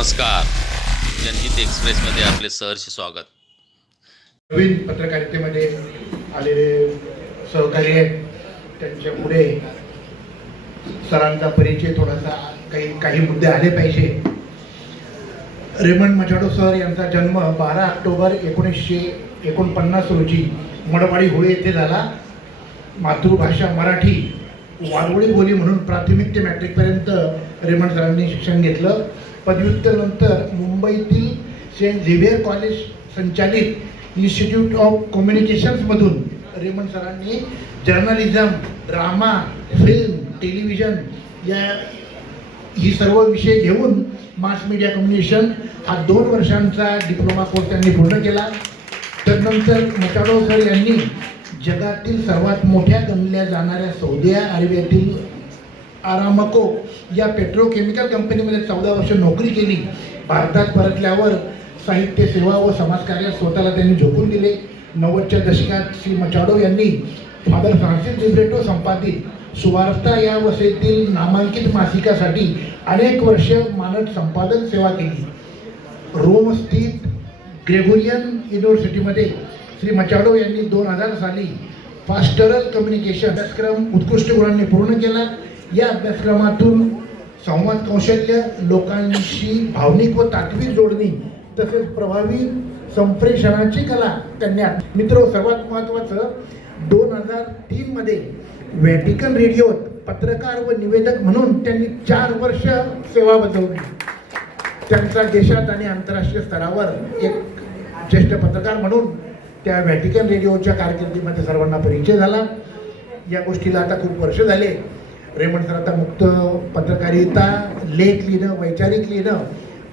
नमस्कार. जनहित एक्सप्रेसमध्ये आपले सहर्ष स्वागत. नवीन पत्रकारितेमध्ये आलेले सहकारी आहेत. त्यांच्यामुळे सरांचा परिचय थोडासा काही काही मुद्दे आले पाहिजे. रेमंड मचाडो सर यांचा जन्म बारा ऑक्टोबर एकोणीसशे एकोणपन्नास रोजी मडवाडी होळी येथे झाला. मातृभाषा मराठी वाडवळी बोली म्हणून प्राथमिक ते मॅट्रिकपर्यंत रेमंड सरांनी शिक्षण घेतलं. पदव्युत्तर नंतर मुंबईतील सेंट झेवियर कॉलेज संचालित इन्स्टिट्यूट ऑफ कम्युनिकेशन्समधून रेमन सरांनी जर्नलिझम ड्रामा फिल्म टेलिव्हिजन या ही सर्व विषय घेऊन मास मीडिया कम्युनिकेशन हा दोन वर्षांचा डिप्लोमा कोर्स त्यांनी पूर्ण केला. त्यानंतर मटाडो सर यांनी जगातील सर्वात मोठ्या गणल्या जाणाऱ्या सौदी अरेबियातील आरामको या पेट्रोकेमिकल कंपनीमध्ये चौदा वर्ष नोकरी केली. भारतात परतल्यावर साहित्य सेवा व समाजकार्य स्वतःला त्यांनी झोकून दिले. नव्वदच्या दशकात श्री मचाडो यांनी फादर फ्रान्सिस लिब्रेटो संपादित सुवार्ता या वसेतील नामांकित मासिकासाठी अनेक वर्ष मानद संपादन सेवा केली. रोम स्थित ग्रेगोरियन युनिव्हर्सिटीमध्ये श्री मचाडो यांनी दोन हजार साली फास्टरल कम्युनिकेशन अभ्यासक्रम उत्कृष्ट गुणांनी पूर्ण केला. या अभ्यासक्रमातून संवाद कौशल्य लोकांशी भावनिक व तात्विक जोडणी तसेच प्रभावी संप्रेषणाची कला त्यांनी मित्र सर्वात महत्त्वाचं दोन हजार तीनमध्ये व्हॅटिकन रेडिओत पत्रकार व निवेदक म्हणून त्यांनी चार वर्ष सेवा बजावली. त्यांचा देशात आणि आंतरराष्ट्रीय स्तरावर एक ज्येष्ठ पत्रकार म्हणून त्या व्हॅटिकन रेडिओच्या कारकिर्दीमध्ये सर्वांना परिचय झाला. या गोष्टीला आता खूप वर्ष झाले. रेमंड सर आता मुक्त पत्रकारिता लेख लिहिणं वैचारिक लिहिणं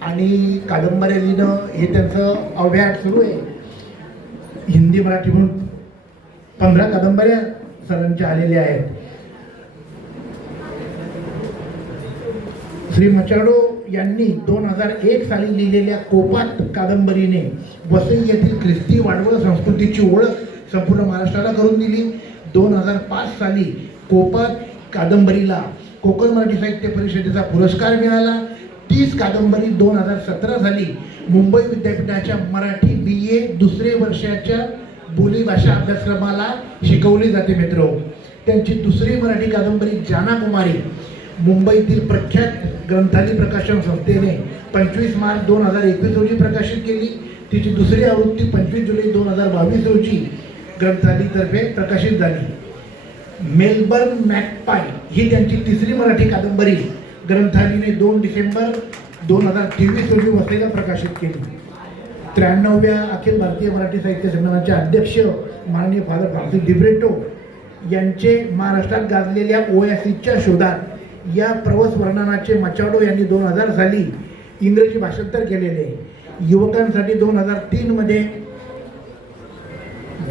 आणि कादंबऱ्या लिहिणं हे त्यांचं अव्याट सुरू आहे. हिंदी मराठी म्हणून पंधरा कादंबऱ्या सरांच्या आलेल्या आहेत. श्री मचाडो यांनी दोन हजार एक साली लिहिलेल्या कोपात कादंबरीने वसई येथील ख्रिस्ती वाडवळ संस्कृतीची ओळख संपूर्ण महाराष्ट्राला करून दिली. दोन हजार पाच साली कोपात कादंबरीला कोकण मराठी साहित्य परिषदेचा पुरस्कार मिळाला. तीस कादंबरी दोन हजार सतरा साली मुंबई विद्यापीठाच्या मराठी बी ए दुसरे वर्षाच्या बोलीभाषा अभ्यासक्रमाला शिकवली जाते मित्र. त्यांची दुसरी मराठी कादंबरी जाना कुमारी मुंबईतील प्रख्यात ग्रंथाली प्रकाशन संस्थेने पंचवीस मार्च दोन हजार एकवीस रोजी प्रकाशित केली. तिची दुसरी आवृत्ती पंचवीस जुलै दोन हजार बावीस रोजी ग्रंथालीतर्फे प्रकाशित झाली. मेलबर्न मॅकपाय ही त्यांची तिसरी मराठी कादंबरी ग्रंथालीने दोन डिसेंबर दोन हजार तेवीस रोजी वसईला प्रकाशित केली. त्र्याण्णव्या अखिल भारतीय मराठी साहित्य संमेलनाचे अध्यक्ष माननीय फादर फ्रान्सिस डिब्रेटो यांचे महाराष्ट्रात गाजलेल्या ओएसीच्या शोधात या प्रवास वर्णनाचे मचाडो यांनी दोन हजार साली इंग्रजी भाषांतर केलेले. युवकांसाठी दोन हजार तीनमध्ये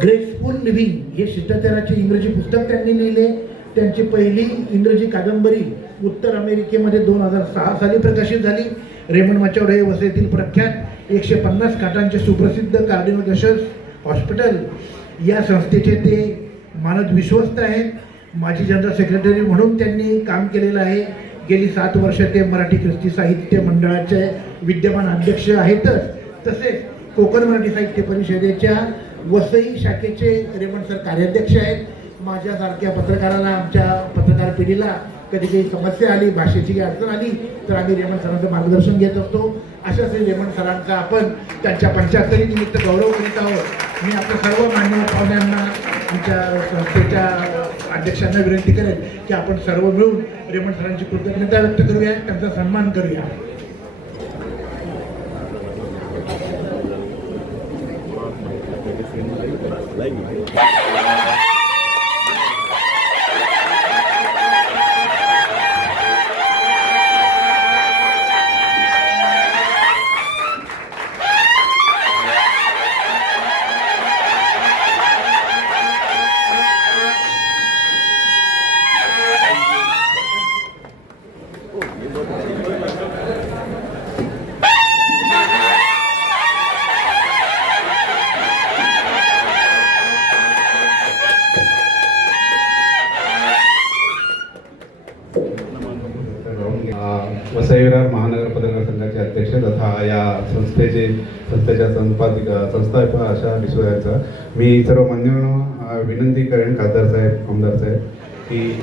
ग्रेसफुल लिव्हिंग. हे शिष्टाचाराचे इंग्रजी पुस्तक त्यांनी लिहिले. त्यांची पहिली इंग्रजी कादंबरी उत्तर अमेरिकेमध्ये दोन हजार सहा साली प्रकाशित झाली. रेमंड मचावडे हे वसईतील प्रख्यात एकशे पन्नास खाटांचे सुप्रसिद्ध कार्डिनल गशस हॉस्पिटल या संस्थेचे ते मानद विश्वस्त आहेत. माजी जनरल सेक्रेटरी म्हणून त्यांनी काम केलेलं आहे. गेली सात वर्ष ते मराठी ख्रिस्ती साहित्य मंडळाचे विद्यमान अध्यक्ष आहेतच. तसेच कोकण मराठी साहित्य परिषदेच्या वसई शाखेचे रेमंड सर कार्याध्यक्ष आहेत. माझ्यासारख्या पत्रकाराला आमच्या पत्रकार पिढीला कधी काही समस्या आली भाषेची काही अडचण आली तर आम्ही रेमंड सरांचं मार्गदर्शन घेत असतो. अशा श्री रेमंड सरांचा आपण त्यांच्या पंच्याहत्तरी निमित्त गौरव करीत आहोत. मी आपल्या सर्व मान्यवर पाहुण्यांना आमच्या संस्थेच्या अध्यक्षांना विनंती करेन की आपण सर्व मिळून रेमंड सरांची कृतज्ञता व्यक्त करूया त्यांचा सन्मान करूया. lên विरार महानगर पत्रकार संघाचे अध्यक्ष तथा या संस्थेचे संस्थेच्या संपादिका संस्थापक अशा डिसोयांचा मी सर्व मान्यवर विनंती करेन खासदार साहेब आमदार साहेब की